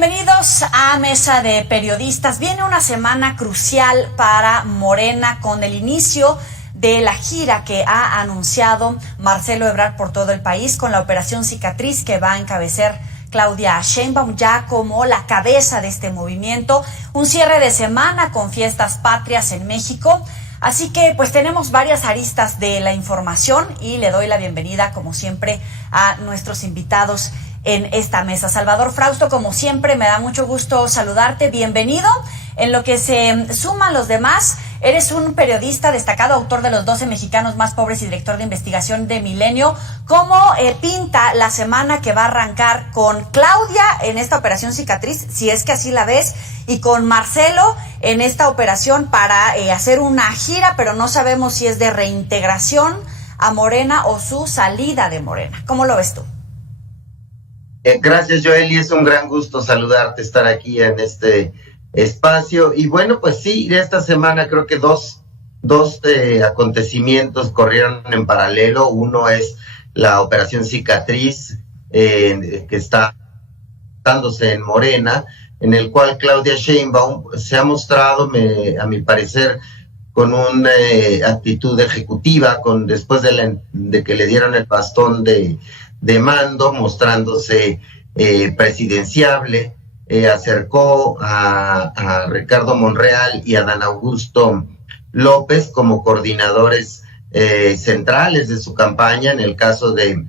Bienvenidos a Mesa de Periodistas. Viene una semana crucial para Morena con el inicio de la gira que ha anunciado Marcelo Ebrard por todo el país con la Operación Cicatriz que va a encabezar Claudia Sheinbaum ya como la cabeza de este movimiento. Un cierre de semana con fiestas patrias en México. Así que pues tenemos varias aristas de la información y le doy la bienvenida como siempre a nuestros invitados en esta mesa. Salvador Frausto, como siempre, me da mucho gusto saludarte. Bienvenido. En lo que se suman los demás, eres un periodista destacado, autor de Los 12 mexicanos más pobres y director de investigación de Milenio. ¿Cómo pinta la semana que va a arrancar con Claudia en esta Operación Cicatriz, si es que así la ves, y con Marcelo en esta operación para hacer una gira, pero no sabemos si es de reintegración a Morena o su salida de Morena? ¿Cómo lo ves tú? Gracias, Joely, es un gran gusto saludarte, estar aquí en este espacio. Y bueno, pues sí, de esta semana creo que dos acontecimientos corrieron en paralelo. Uno es la Operación Cicatriz, que está dándose en Morena, en el cual Claudia Sheinbaum se ha mostrado, a mi parecer, con una actitud ejecutiva, después de que le dieron el bastón de mando, mostrándose presidenciable. Acercó a Ricardo Monreal y a Dan Augusto López como coordinadores centrales de su campaña, en el caso de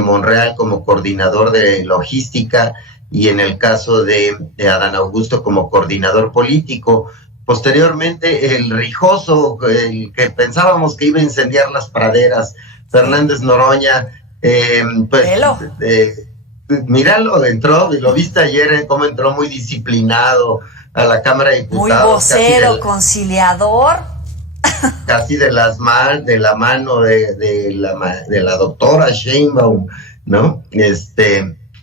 Monreal como coordinador de logística y en el caso de Adán Augusto como coordinador político. Posteriormente, el rijoso, el que pensábamos que iba a incendiar las praderas, Fernández Noroña, míralo, entró, lo viste ayer, cómo entró muy disciplinado a la Cámara de Diputados. Muy vocero, conciliador. Casi de la mano de la doctora Sheinbaum, ¿no?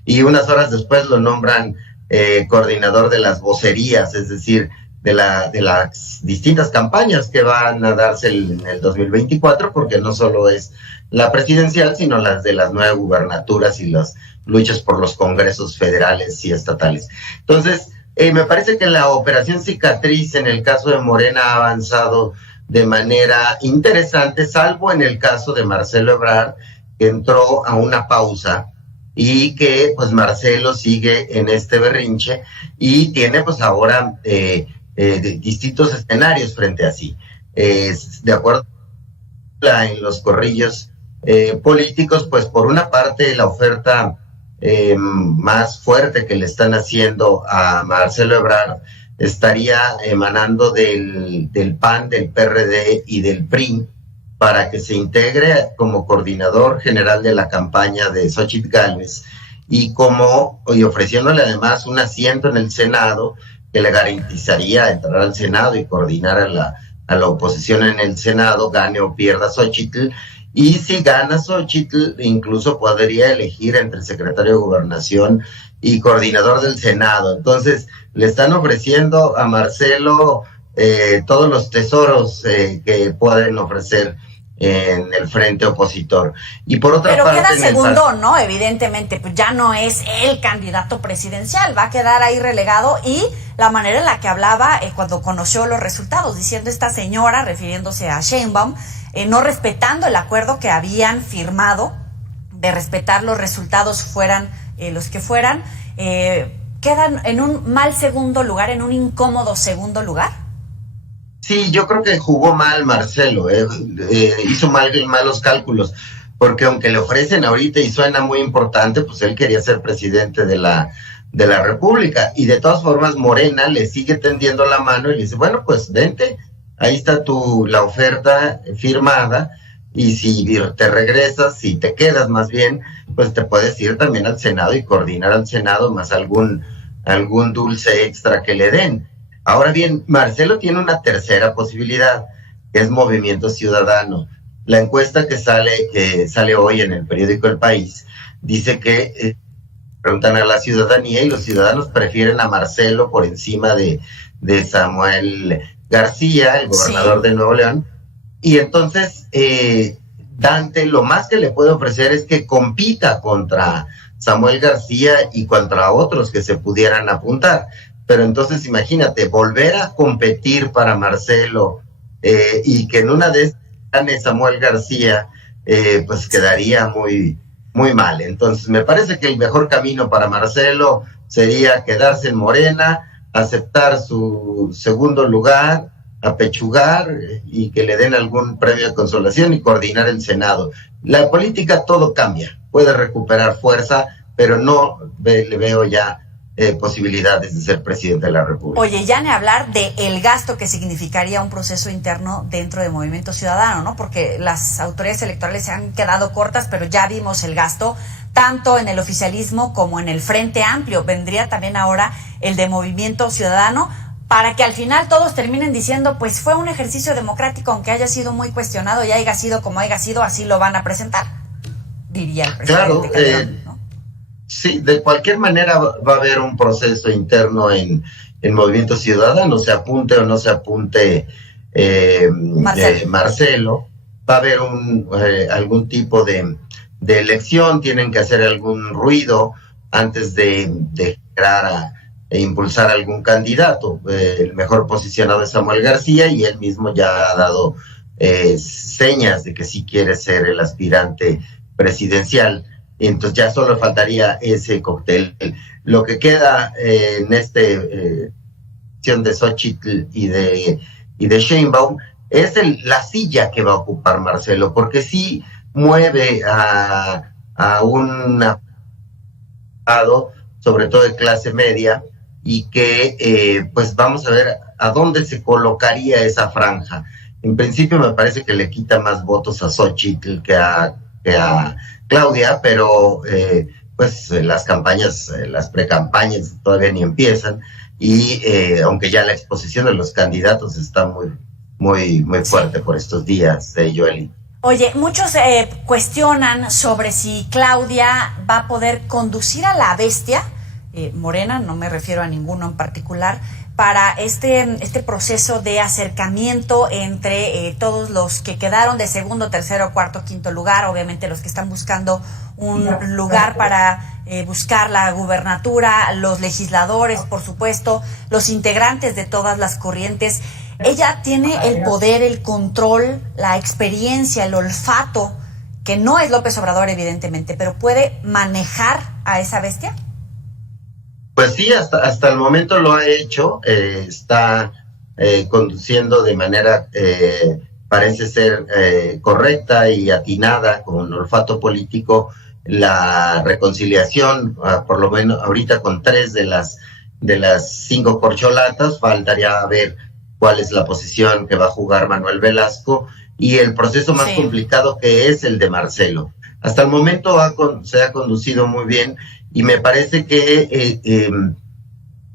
Y unas horas después lo nombran coordinador de las vocerías, es decir, de las distintas campañas que van a darse en el 2024, porque no solo es la presidencial, sino las de las 9 gubernaturas y las luchas por los congresos federales y estatales. Entonces, me parece que la Operación Cicatriz en el caso de Morena ha avanzado de manera interesante, salvo en el caso de Marcelo Ebrard, que entró a una pausa y que pues Marcelo sigue en este berrinche y tiene pues ahora distintos escenarios frente a sí. De acuerdo en los corrillos políticos, pues por una parte la oferta más fuerte que le están haciendo a Marcelo Ebrard estaría emanando del PAN, del PRD y del PRI, para que se integre como coordinador general de la campaña de Xóchitl Gálvez y ofreciéndole además un asiento en el Senado que le garantizaría entrar al Senado y coordinar a la oposición en el Senado, gane o pierda Xóchitl. Y si gana Xóchitl, incluso podría elegir entre el secretario de Gobernación y coordinador del Senado. Entonces, le están ofreciendo a Marcelo todos los tesoros que pueden ofrecer en el frente opositor. Y por otra parte... Pero queda segundo, ¿no? Evidentemente, pues ya no es el candidato presidencial, va a quedar ahí relegado. Y la manera en la que hablaba cuando conoció los resultados, diciendo esta señora, refiriéndose a Sheinbaum, no respetando el acuerdo que habían firmado de respetar los resultados fueran los que fueran, quedan en un mal segundo lugar, en un incómodo segundo lugar. Sí, yo creo que jugó mal Marcelo, hizo malos cálculos, porque aunque le ofrecen ahorita y suena muy importante, pues él quería ser presidente de la República, y de todas formas Morena le sigue tendiendo la mano y le dice, bueno, pues vente, ahí está la oferta firmada, y si te regresas, si te quedas más bien, pues te puedes ir también al Senado y coordinar al Senado más algún dulce extra que le den. Ahora bien, Marcelo tiene una tercera posibilidad, que es Movimiento Ciudadano. La encuesta que sale hoy en el periódico El País dice que preguntan a la ciudadanía y los ciudadanos prefieren a Marcelo por encima de Samuel García, el gobernador de Nuevo León. Y entonces Dante lo más que le puede ofrecer es que compita contra Samuel García y contra otros que se pudieran apuntar. Pero entonces imagínate, volver a competir para Marcelo y que en una de estas gane Samuel García, pues quedaría muy, muy mal. Entonces me parece que el mejor camino para Marcelo sería quedarse en Morena, aceptar su segundo lugar, apechugar y que le den algún premio de consolación y coordinar el Senado. La política todo cambia, puede recuperar fuerza, pero no le veo ya posibilidades de ser presidente de la República. Oye, ya ni hablar del gasto que significaría un proceso interno dentro de Movimiento Ciudadano, ¿no? Porque las autoridades electorales se han quedado cortas, pero ya vimos el gasto tanto en el oficialismo como en el Frente Amplio. Vendría también ahora el de Movimiento Ciudadano, para que al final todos terminen diciendo, pues fue un ejercicio democrático, aunque haya sido muy cuestionado y haya sido como haya sido, así lo van a presentar, diría el presidente. Claro, ¿no? Sí, de cualquier manera va a haber un proceso interno en Movimiento Ciudadano, se apunte o no se apunte Marcelo, va a haber algún tipo de elección, tienen que hacer algún ruido antes de entrar e impulsar algún candidato. El mejor posicionado es Samuel García y él mismo ya ha dado señas de que sí quiere ser el aspirante presidencial. Entonces ya solo faltaría ese cóctel. Lo que queda en esta elección de Xochitl y de Sheinbaum es la silla que va a ocupar Marcelo, porque sí mueve a un lado, sobre todo de clase media, y que pues vamos a ver a dónde se colocaría esa franja. En principio me parece que le quita más votos a Xochitl que a Claudia, pero pues las campañas, las precampañas todavía ni empiezan, y aunque ya la exposición de los candidatos está muy fuerte por estos días, Joely. Oye, muchos cuestionan sobre si Claudia va a poder conducir a la bestia, Morena, no me refiero a ninguno en particular, para este proceso de acercamiento entre todos los que quedaron de segundo, tercero, cuarto, quinto lugar, obviamente los que están buscando un lugar para buscar la gubernatura, los legisladores, por supuesto, los integrantes de todas las corrientes. Ella tiene el poder, el control, la experiencia, el olfato, que no es López Obrador evidentemente, pero ¿puede manejar a esa bestia? Pues sí, hasta el momento lo ha hecho, está conduciendo de manera, parece ser correcta y atinada, con olfato político, la reconciliación, por lo menos ahorita con 3 de las 5 corcholatas. Faltaría ver cuál es la posición que va a jugar Manuel Velasco y el proceso más complicado, que es el de Marcelo. Hasta el momento se ha conducido muy bien, y me parece que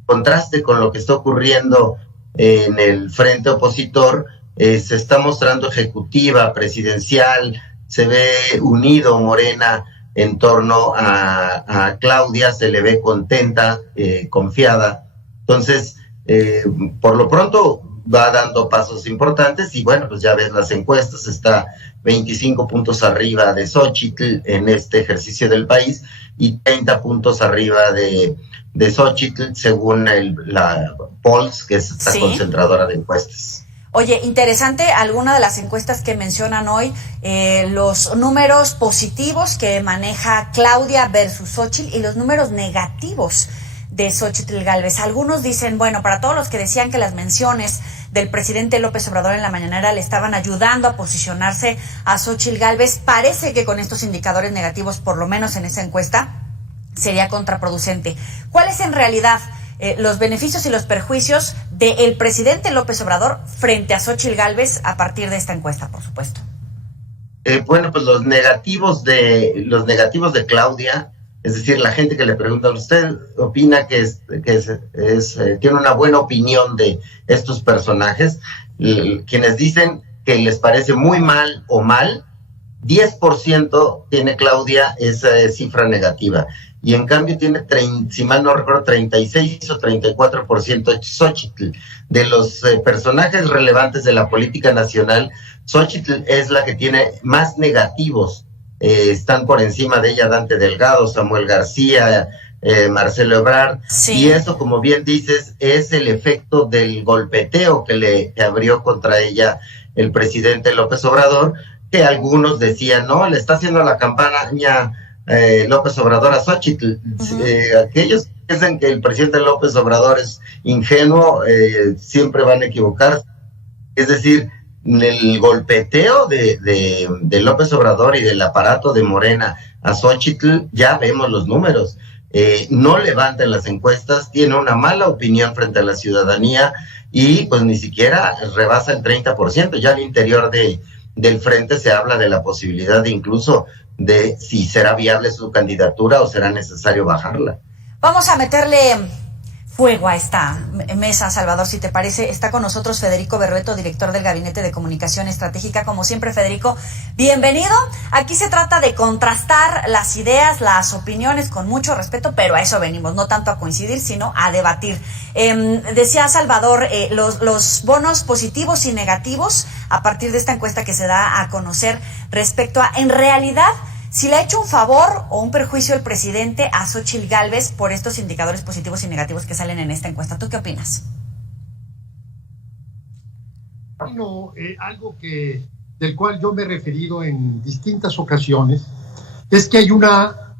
contraste con lo que está ocurriendo en el frente opositor, se está mostrando ejecutiva, presidencial, se ve unido Morena en torno a Claudia, se le ve contenta, confiada. Entonces, por lo pronto va dando pasos importantes, y bueno, pues ya ves las encuestas, está 25 puntos arriba de Xochitl en este ejercicio del país y 30 puntos arriba de Xochitl según la Polls, que es esta concentradora de encuestas. Oye, interesante alguna de las encuestas que mencionan hoy, los números positivos que maneja Claudia versus Xochitl y los números negativos de Xochitl Gálvez. Algunos dicen, bueno, para todos los que decían que las menciones del presidente López Obrador en la mañanera le estaban ayudando a posicionarse a Xochitl Gálvez, parece que con estos indicadores negativos, por lo menos en esa encuesta, sería contraproducente. ¿Cuáles en realidad los beneficios y los perjuicios del presidente López Obrador frente a Xochitl Gálvez a partir de esta encuesta, por supuesto? Bueno, pues los negativos de Claudia, es decir, la gente que le pregunta, ¿usted opina que tiene una buena opinión de estos personajes? Quienes dicen que les parece muy mal o mal, 10% tiene Claudia esa cifra negativa. y en cambio tiene, si mal no recuerdo, 36 o 34% Xóchitl. De los personajes relevantes de la política nacional, Xóchitl es la que tiene más negativos. Están por encima de ella Dante Delgado, Samuel García, Marcelo Ebrard, sí. Y eso, como bien dices, es el efecto del golpeteo que abrió contra ella el presidente López Obrador, que algunos decían, no, le está haciendo la campaña López Obrador a Xóchitl. Aquellos que piensan que el presidente López Obrador es ingenuo, siempre van a equivocar. Es decir, el golpeteo de López Obrador y del aparato de Morena a Xóchitl, ya vemos los números. No levanta en las encuestas, tiene una mala opinión frente a la ciudadanía y pues ni siquiera rebasa el 30%. Ya al interior del frente se habla de la posibilidad de incluso de si será viable su candidatura o será necesario bajarla. Vamos a meterle fuego a esta mesa, Salvador, si te parece. Está con nosotros Federico Berrueto, director del Gabinete de Comunicación Estratégica. Como siempre, Federico, bienvenido. Aquí se trata de contrastar las ideas, las opiniones con mucho respeto, pero a eso venimos, no tanto a coincidir, sino a debatir. Decía Salvador, los bonos positivos y negativos a partir de esta encuesta que se da a conocer respecto a, en realidad, si le ha hecho un favor o un perjuicio el presidente a Xóchitl Gálvez por estos indicadores positivos y negativos que salen en esta encuesta. ¿Tú qué opinas? Bueno, algo del cual yo me he referido en distintas ocasiones es que hay una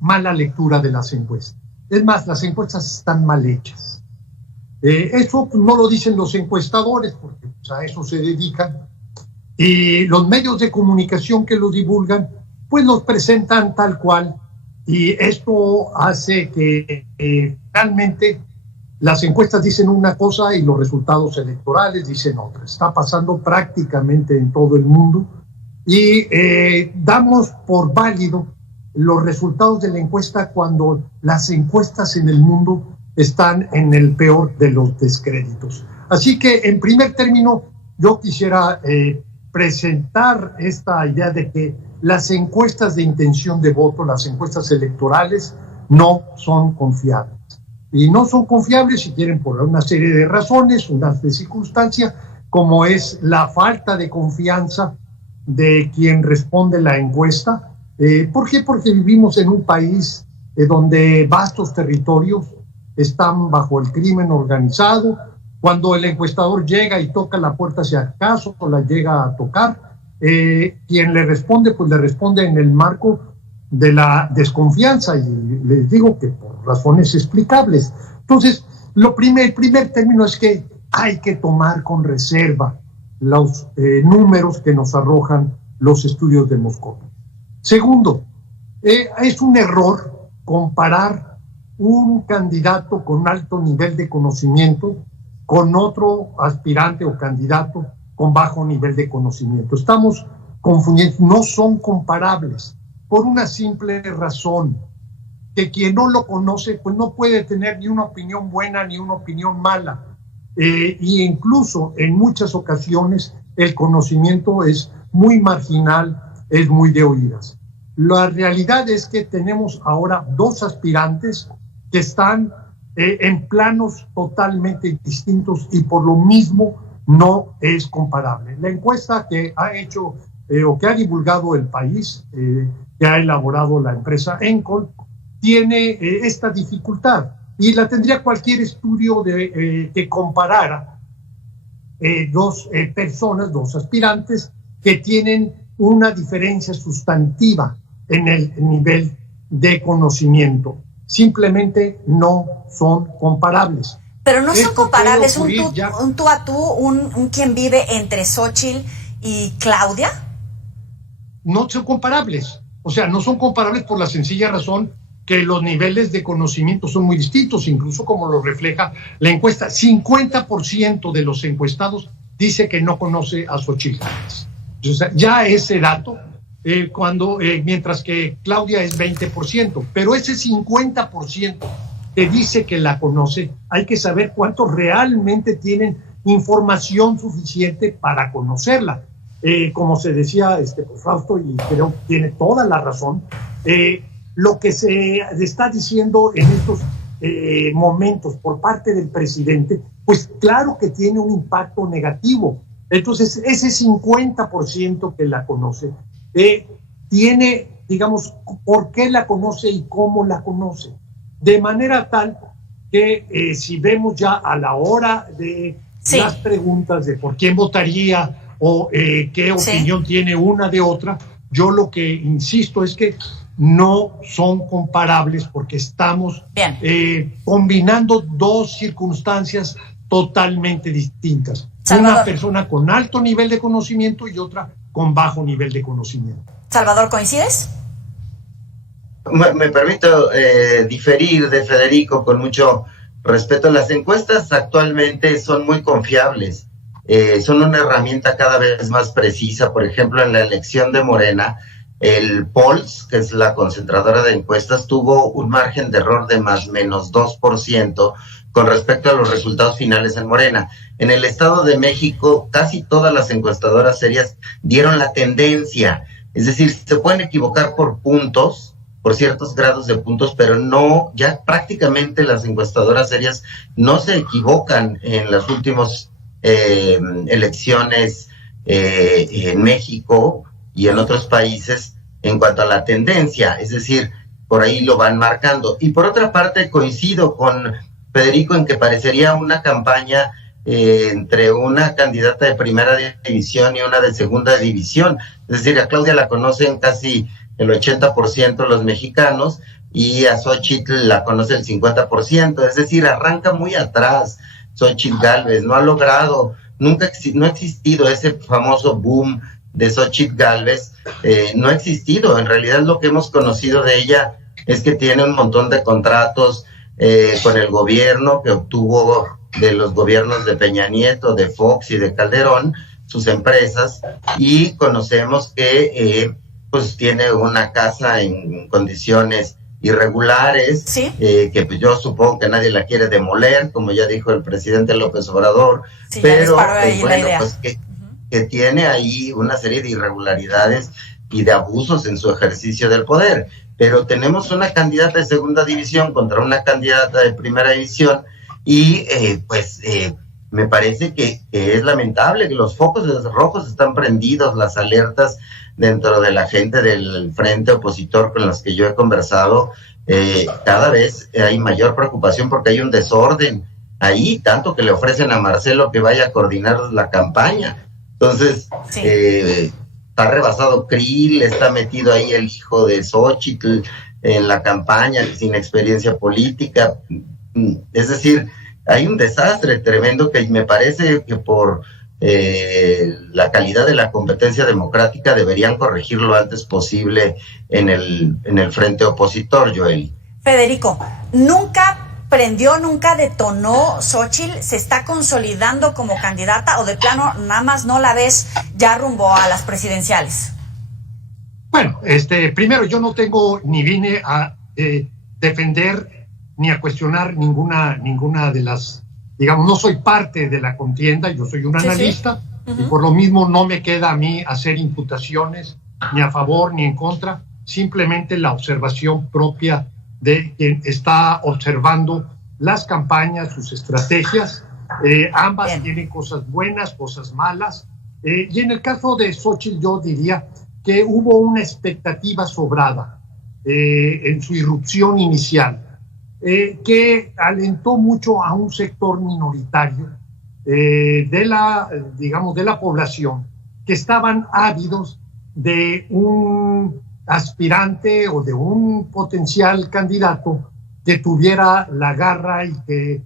mala lectura de las encuestas. Es más, las encuestas están mal hechas. Eso no lo dicen los encuestadores, porque pues, a eso se dedican. Y los medios de comunicación que lo divulgan, pues los presentan tal cual. Y esto hace que realmente las encuestas dicen una cosa y los resultados electorales dicen otra. Está pasando prácticamente en todo el mundo. Y damos por válido los resultados de la encuesta cuando las encuestas en el mundo están en el peor de los descréditos. Así que, en primer término, yo quisiera presentar esta idea de que las encuestas de intención de voto, las encuestas electorales, no son confiables. Y no son confiables, si quieren, por una serie de razones, unas de circunstancias, como es la falta de confianza de quien responde la encuesta. ¿Por qué? Porque vivimos en un país donde vastos territorios están bajo el crimen organizado. Cuando el encuestador llega y toca la puerta, si acaso la llega a tocar, quien le responde, pues le responde en el marco de la desconfianza, y les digo que por razones explicables. Entonces, el primer término es que hay que tomar con reserva los números que nos arrojan los estudios de Moscú. Segundo, es un error comparar un candidato con alto nivel de conocimiento con otro aspirante o candidato con bajo nivel de conocimiento. Estamos confundiendo, no son comparables, por una simple razón, que quien no lo conoce, pues no puede tener ni una opinión buena ni una opinión mala. Y incluso en muchas ocasiones el conocimiento es muy marginal, es muy de oídas. La realidad es que tenemos ahora dos aspirantes que están en planos totalmente distintos y por lo mismo no es comparable. La encuesta que ha hecho o que ha divulgado El País, que ha elaborado la empresa Encol, tiene esta dificultad y la tendría cualquier estudio que comparara dos personas, dos aspirantes que tienen una diferencia sustantiva en el nivel de conocimiento. Simplemente no son comparables. Pero no son comparables un tú a tú, un quien vive entre Xóchitl y Claudia. No son comparables. O sea, no son comparables por la sencilla razón que los niveles de conocimiento son muy distintos, incluso como lo refleja la encuesta. 50% de los encuestados dice que no conoce a Xóchitl. O sea, ya ese dato, mientras que Claudia es 20%, pero ese 50% que dice que la conoce, hay que saber cuántos realmente tienen información suficiente para conocerla. Como se decía por Fausto, y creo que tiene toda la razón, lo que se está diciendo en estos momentos por parte del presidente, pues claro que tiene un impacto negativo. Entonces, ese 50% que la conoce, tiene, digamos, por qué la conoce y cómo la conoce. De manera tal que si vemos ya a la hora de las preguntas de por quién votaría o qué opinión tiene una de otra, yo lo que insisto es que no son comparables porque estamos combinando dos circunstancias totalmente distintas. Salvador. Una persona con alto nivel de conocimiento y otra con bajo nivel de conocimiento. Salvador, ¿coincides? Me permito diferir de Federico con mucho respeto. Las encuestas actualmente son muy confiables, son una herramienta cada vez más precisa. Por ejemplo, en la elección de Morena, el POLS, que es la concentradora de encuestas, tuvo un margen de error de más o menos 2% con respecto a los resultados finales en Morena. En el Estado de México, casi todas las encuestadoras serias dieron la tendencia. Es decir, se pueden equivocar por puntos, por ciertos grados de puntos, pero no, ya prácticamente las encuestadoras serias no se equivocan en las últimas elecciones en México y en otros países en cuanto a la tendencia, es decir, por ahí lo van marcando. Y por otra parte, coincido con Federico en que parecería una campaña entre una candidata de primera división y una de segunda división. Es decir, a Claudia la conocen casi el 80% de los mexicanos y a Xóchitl la conoce el 50%. Es decir, arranca muy atrás Xóchitl Gálvez. No ha logrado, no ha existido ese famoso boom de Xóchitl Gálvez, no ha existido. En realidad lo que hemos conocido de ella es que tiene un montón de contratos con el gobierno que obtuvo de los gobiernos de Peña Nieto, de Fox y de Calderón, sus empresas, y conocemos que pues tiene una casa en condiciones irregulares, que pues yo supongo que nadie la quiere demoler, como ya dijo el presidente López Obrador, pero bueno, pues que tiene ahí una serie de irregularidades y de abusos en su ejercicio del poder. Pero tenemos una candidata de segunda división contra una candidata de primera división y me parece que es lamentable que los focos rojos están prendidos, las alertas dentro de la gente del frente opositor con los que yo he conversado. Cada vez hay mayor preocupación porque hay un desorden ahí, tanto que le ofrecen a Marcelo que vaya a coordinar la campaña. Entonces, está rebasado Krill, está metido ahí el hijo de Xóchitl en la campaña sin experiencia política. Es decir, hay un desastre tremendo que me parece que por la calidad de la competencia democrática deberían corregir lo antes posible en el frente opositor, Joel. Federico, nunca detonó Xóchitl, se está consolidando como candidata o de plano nada más no la ves ya rumbo a las presidenciales. Bueno, primero yo no tengo ni vine a defender ni a cuestionar ninguna de las, digamos, no soy parte de la contienda, yo soy un analista y por lo mismo no me queda a mí hacer imputaciones ni a favor ni en contra, simplemente la observación propia de quien está observando las campañas, sus estrategias. Ambas tienen cosas buenas, cosas malas. Y en el caso de Xóchitl yo diría que hubo una expectativa sobrada en su irrupción inicial, que alentó mucho a un sector minoritario de la población que estaban ávidos de un aspirante o de un potencial candidato que tuviera la garra y que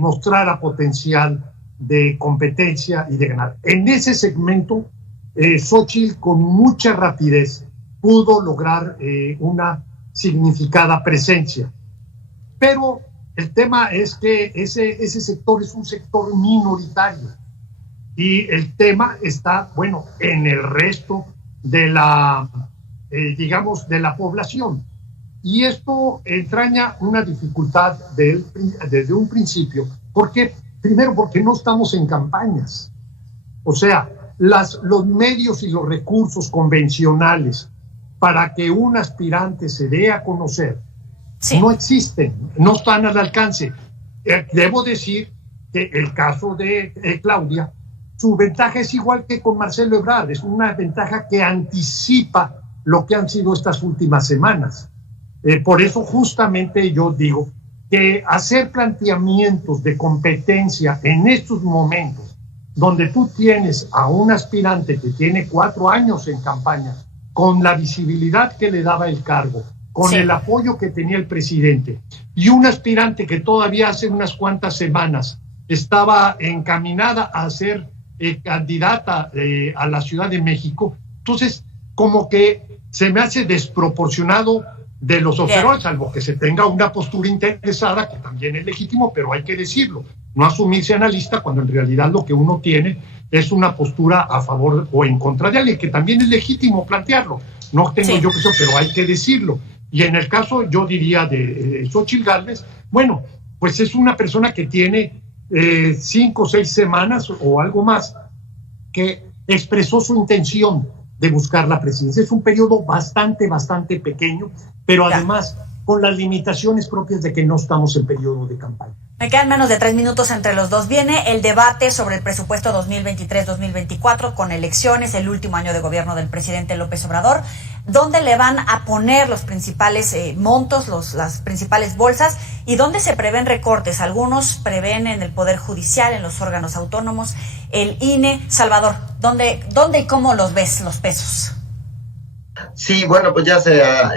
mostrara potencial de competencia y de ganar. En ese segmento, Xóchitl con mucha rapidez pudo lograr una significada presencia. Pero el tema es que ese sector es un sector minoritario y el tema está, bueno, en el resto de la de la población. Y esto entraña una dificultad desde un principio. ¿Por qué? Primero, porque no estamos en campañas. O sea, los medios y los recursos convencionales para que un aspirante se dé a conocer, sí, no existen, no están al alcance. Debo decir que el caso de Claudia, su ventaja es igual que con Marcelo Ebrard, es una ventaja que anticipa lo que han sido estas últimas semanas. Por eso justamente yo digo que hacer planteamientos de competencia en estos momentos, donde tú tienes a un aspirante que tiene 4 años en campaña, con la visibilidad que le daba el cargo, con el apoyo que tenía el presidente, y un aspirante que todavía hace unas cuantas semanas estaba encaminada a ser candidata a la Ciudad de México, entonces como que se me hace desproporcionado de los observadores, salvo que se tenga una postura interesada, que también es legítimo, pero hay que decirlo, no asumirse analista cuando en realidad lo que uno tiene es una postura a favor o en contra de alguien, que también es legítimo plantearlo. No tengo yo eso, pero hay que decirlo. Y en el caso, yo diría, de Xóchitl Gálvez, bueno, pues es una persona que tiene 5 o 6 semanas o algo más que expresó su intención de buscar la presidencia. Es un periodo bastante pequeño, pero además con las limitaciones propias de que no estamos en periodo de campaña. Me quedan menos de 3 minutos entre los dos. Viene el debate sobre el presupuesto 2023-2024 con elecciones, el último año de gobierno del presidente López Obrador, donde le van a poner los principales montos, las principales bolsas, y donde se prevén recortes. Algunos prevén en el Poder Judicial, en los órganos autónomos, el INE. Salvador, ¿dónde y cómo los ves, los pesos? Sí, bueno, pues ya se ha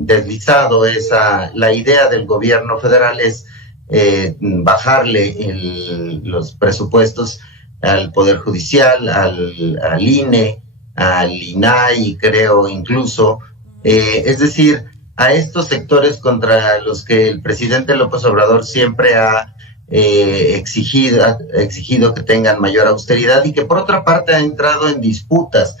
deslizado la idea del gobierno federal es bajarle los presupuestos al Poder Judicial, al INE, al INAI, creo incluso, es decir, a estos sectores contra los que el presidente López Obrador siempre ha exigido que tengan mayor austeridad, y que por otra parte ha entrado en disputas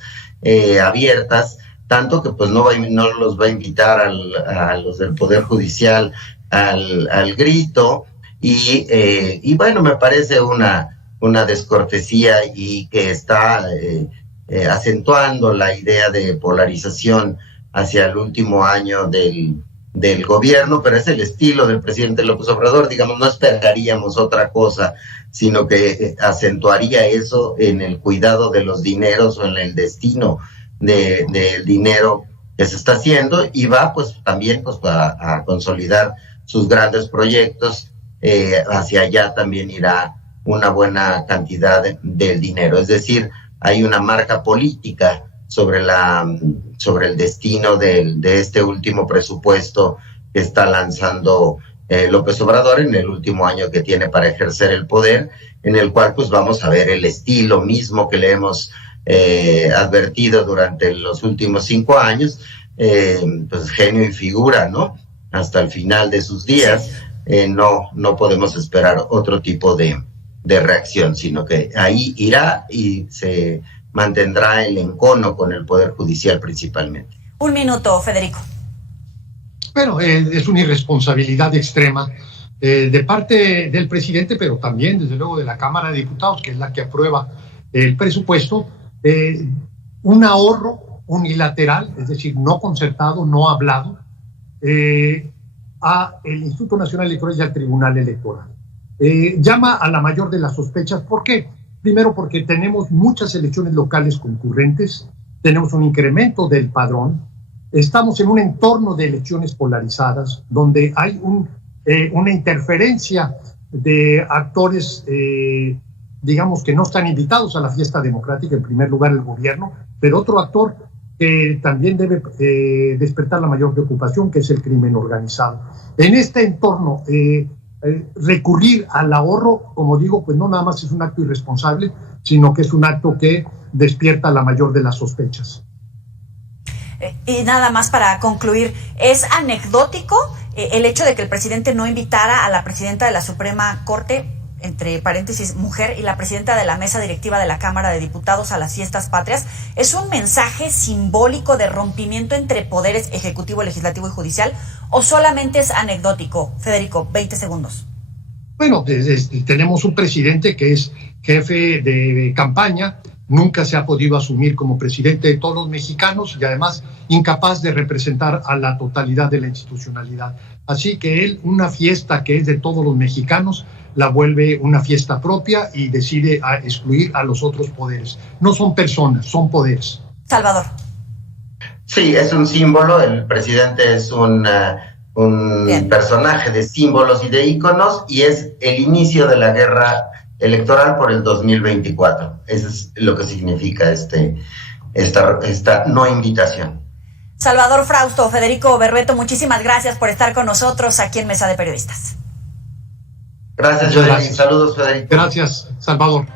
abiertas, tanto que pues no los va a invitar a los del Poder Judicial al grito, y bueno, me parece una descortesía, y que está acentuando la idea de polarización hacia el último año del gobierno, pero es el estilo del presidente López Obrador. Digamos, no esperaríamos otra cosa, sino que acentuaría eso en el cuidado de los dineros o en el destino del dinero que se está haciendo, y va pues también pues a consolidar sus grandes proyectos. Hacia allá también irá una buena cantidad del dinero, es decir, hay una marca política sobre el destino de este último presupuesto que está lanzando López Obrador en el último año que tiene para ejercer el poder, en el cual pues vamos a ver el estilo mismo que le hemos advertido durante los últimos 5 años, pues genio y figura, ¿no? Hasta el final de sus días. No podemos esperar otro tipo de reacción, sino que ahí irá y se mantendrá el encono con el Poder Judicial principalmente. 1 minuto, Federico. Bueno, es una irresponsabilidad extrema de parte del presidente, pero también, desde luego, de la Cámara de Diputados, que es la que aprueba el presupuesto, un ahorro unilateral, es decir, no concertado, no hablado, a el Instituto Nacional Electoral y al Tribunal Electoral. Llama a la mayor de las sospechas. ¿Por qué? Primero, porque tenemos muchas elecciones locales concurrentes, tenemos un incremento del padrón, estamos en un entorno de elecciones polarizadas, donde hay una interferencia de actores, digamos, que no están invitados a la fiesta democrática, en primer lugar el gobierno, pero otro actor que también debe despertar la mayor preocupación, que es el crimen organizado. En este entorno, recurrir al ahorro, como digo, pues no nada más es un acto irresponsable, sino que es un acto que despierta la mayor de las sospechas. Y nada más para concluir, ¿es anecdótico el hecho de que el presidente no invitara a la presidenta de la Suprema Corte, entre paréntesis, mujer, y la presidenta de la mesa directiva de la Cámara de Diputados a las fiestas patrias? ¿Es un mensaje simbólico de rompimiento entre poderes ejecutivo, legislativo y judicial, o solamente es anecdótico? Federico, 20 segundos. Bueno, tenemos un presidente que es jefe de campaña, nunca se ha podido asumir como presidente de todos los mexicanos y además incapaz de representar a la totalidad de la institucionalidad. Así que él, una fiesta que es de todos los mexicanos, la vuelve una fiesta propia y decide excluir a los otros poderes. No son personas, son poderes. Salvador. Sí, es un símbolo, el presidente es un personaje de símbolos y de íconos, y es el inicio de la guerra electoral por el 2024. Eso es lo que significa esta no invitación. Salvador Frausto, Federico Berrueto, muchísimas gracias por estar con nosotros aquí en Mesa de Periodistas. Gracias, Joel. Saludos, Federico. Gracias, Salvador.